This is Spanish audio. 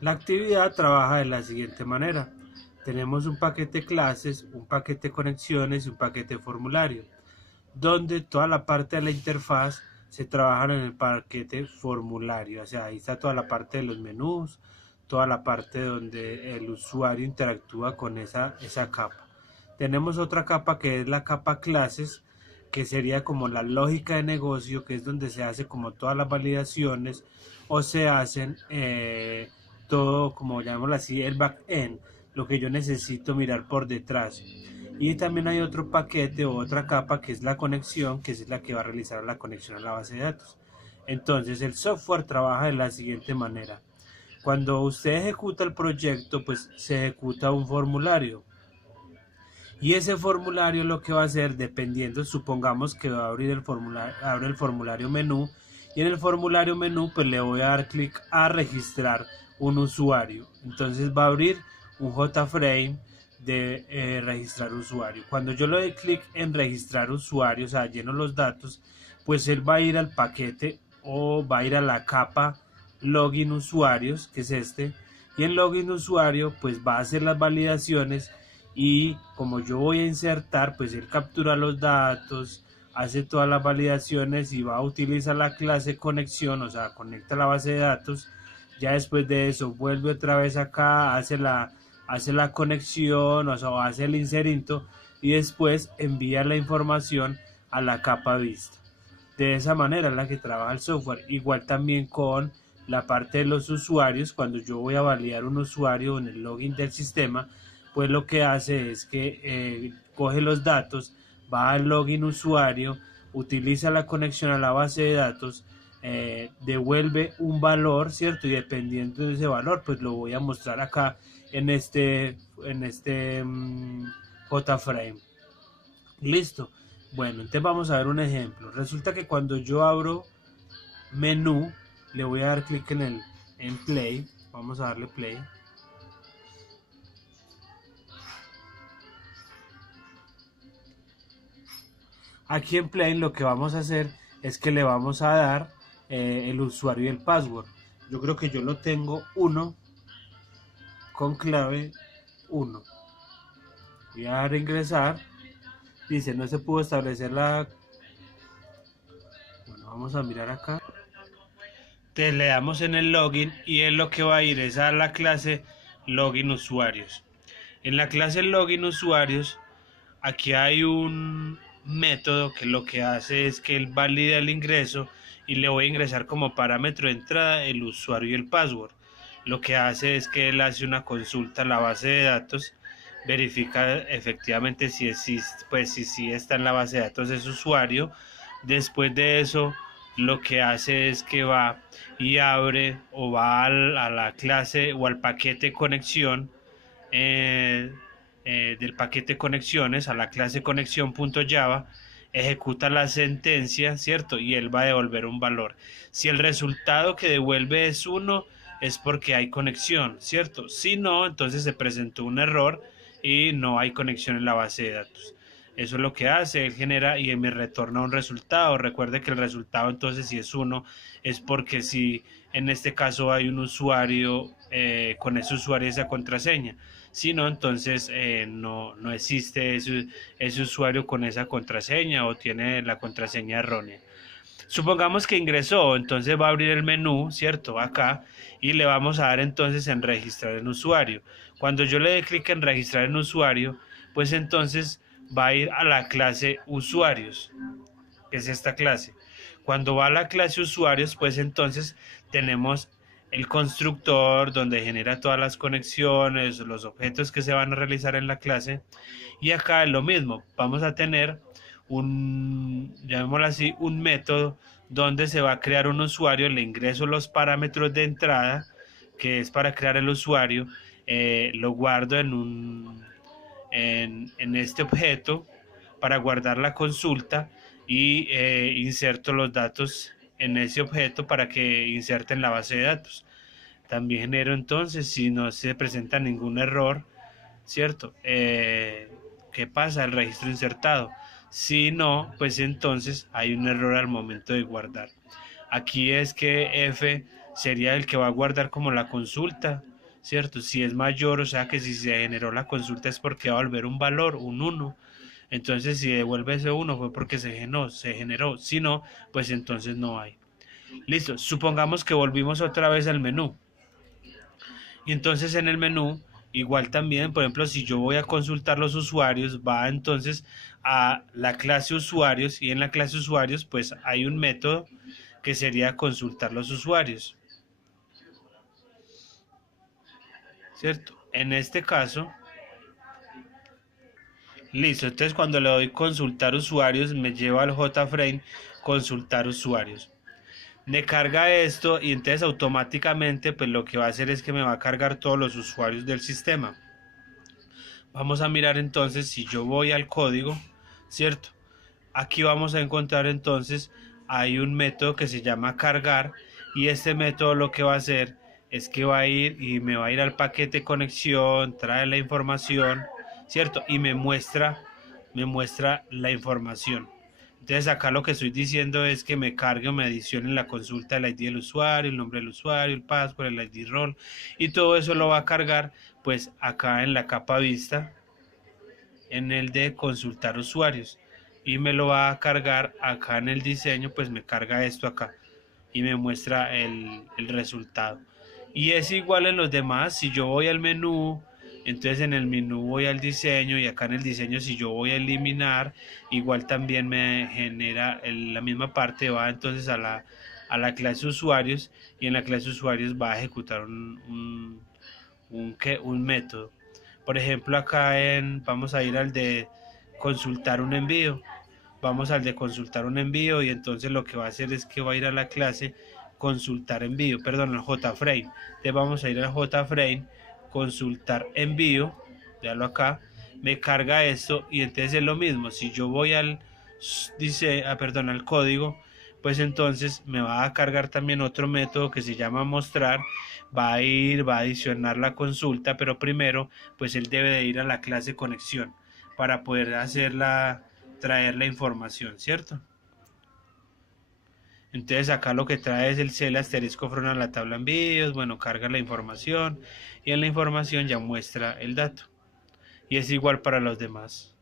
La actividad trabaja de la siguiente manera. Tenemos un paquete clases, un paquete conexiones y un paquete formulario, donde toda la parte de la interfaz se trabaja en el paquete formulario. O sea, ahí está toda la parte de los menús, toda la parte donde el usuario interactúa con esa capa. Tenemos otra capa que es la capa clases, que sería como la lógica de negocio, que es donde se hace como todas las validaciones o se hacen todo, como llamémoslo así, el backend, lo que yo necesito mirar por detrás. Y también hay otro paquete o otra capa que es la conexión, que es la que va a realizar la conexión a la base de datos. Entonces el software trabaja de la siguiente manera. Cuando usted ejecuta el proyecto, pues se ejecuta un formulario. Y ese formulario lo que va a hacer, dependiendo, supongamos que va a abrir abre el formulario menú, y en el formulario menú pues le voy a dar clic a registrar un usuario. Entonces va a abrir un JFrame de registrar usuario. Cuando yo le doy clic en registrar usuario, o sea, lleno los datos, pues él va a ir al paquete o va a ir a la capa login usuarios, que es este, y en login usuario pues va a hacer las validaciones, y como yo voy a insertar, pues él captura los datos, hace todas las validaciones y va a utilizar la clase conexión, o sea, conecta la base de datos. Ya después de eso vuelve otra vez acá, hace la conexión, o sea, hace el inserito y después envía la información a la capa vista. De esa manera es la que trabaja el software. Igual también con la parte de los usuarios, cuando yo voy a validar un usuario en el login del sistema, pues lo que hace es que coge los datos, va al login usuario, utiliza la conexión a la base de datos, devuelve un valor, ¿cierto? Y dependiendo de ese valor, pues lo voy a mostrar acá en este JFrame. Listo. Bueno, entonces vamos a ver un ejemplo. Resulta que cuando yo abro menú, le voy a dar clic en play. Vamos a darle play. Aquí en play lo que vamos a hacer es que le vamos a dar el usuario y el password. Yo creo que yo lo tengo uno con clave 1. Voy a dar a ingresar. Dice, no se pudo establecer la... Bueno, vamos a mirar acá. Te le damos en el login y él lo que va a ir es a la clase login usuarios. En la clase login usuarios, aquí hay un método que lo que hace es que él valida el ingreso y le voy a ingresar como parámetro de entrada el usuario y el password. Lo que hace es que él hace una consulta a la base de datos, verifica efectivamente si existe, pues si está en la base de datos ese usuario. Después de eso, lo que hace es que va y abre o va a la clase o al paquete conexión, eh, del paquete conexiones a la clase conexión.java, ejecuta la sentencia, ¿cierto? Y él va a devolver un valor. Si el resultado que devuelve es 1, es porque hay conexión, ¿cierto? Si no, entonces se presentó un error y no hay conexión en la base de datos. Eso es lo que hace, él genera y me retorna un resultado. Recuerde que el resultado entonces si es 1 es porque si en este caso hay un usuario con ese usuario y esa contraseña. Si no, entonces no existe ese usuario con esa contraseña o tiene la contraseña errónea. Supongamos que ingresó, entonces va a abrir el menú, ¿cierto? Acá, y le vamos a dar entonces en registrar en usuario. Cuando yo le dé clic en registrar en usuario, pues entonces va a ir a la clase usuarios, que es esta clase. Cuando va a la clase usuarios, pues entonces tenemos el constructor donde genera todas las conexiones, los objetos que se van a realizar en la clase. Y acá es lo mismo, vamos a tener llamémoslo así, un método donde se va a crear un usuario, le ingreso los parámetros de entrada, que es para crear el usuario, lo guardo en este objeto para guardar la consulta y inserto los datos en ese objeto para que inserte en la base de datos. También genero entonces, si no se presenta ningún error, ¿cierto? ¿Qué pasa? El registro insertado. Si no, pues entonces hay un error al momento de guardar. Aquí es que F sería el que va a guardar como la consulta ¿cierto? Si es mayor, o sea que si se generó la consulta es porque va a volver un valor, un 1. Entonces si devuelve ese 1 fue porque se generó. Si no, pues entonces no hay. Listo, supongamos que volvimos otra vez al menú. Y entonces en el menú, igual también, por ejemplo, si yo voy a consultar los usuarios, va entonces a la clase usuarios y en la clase usuarios pues hay un método que sería consultar los usuarios, ¿cierto? En este caso, listo, entonces cuando le doy consultar usuarios me lleva al JFrame consultar usuarios. Me carga esto y entonces automáticamente pues lo que va a hacer es que me va a cargar todos los usuarios del sistema. Vamos a mirar entonces si yo voy al código, ¿cierto? Aquí vamos a encontrar entonces, hay un método que se llama cargar y este método lo que va a hacer es que va a ir y me va a ir al paquete conexión, trae la información, ¿cierto? Y me muestra la información. Entonces acá lo que estoy diciendo es que me cargue o me adicione la consulta del ID del usuario, el nombre del usuario, el password, el ID role y todo eso lo va a cargar pues acá en la capa vista, en el de consultar usuarios y me lo va a cargar acá en el diseño, pues me carga esto acá y me muestra el resultado. Y es igual en los demás, si yo voy al menú, entonces en el menú voy al diseño y acá en el diseño si yo voy a eliminar, igual también me genera la misma parte, va entonces a la clase usuarios y en la clase usuarios va a ejecutar un método. Por ejemplo, vamos a ir al de consultar un envío. Vamos al de consultar un envío y entonces lo que va a hacer es que va a ir a la clase consultar envío, perdón, al JFrame. Entonces vamos a ir al JFrame, consultar envío, véalo acá, me carga esto y entonces es lo mismo. Si yo voy al código, pues entonces me va a cargar también otro método que se llama mostrar, va a adicionar la consulta, pero primero pues él debe de ir a la clase conexión para poder traer la información, ¿cierto? Entonces acá lo que trae es el cel asterisco front a la tabla envíos, bueno, carga la información y en la información ya muestra el dato. Y es igual para los demás.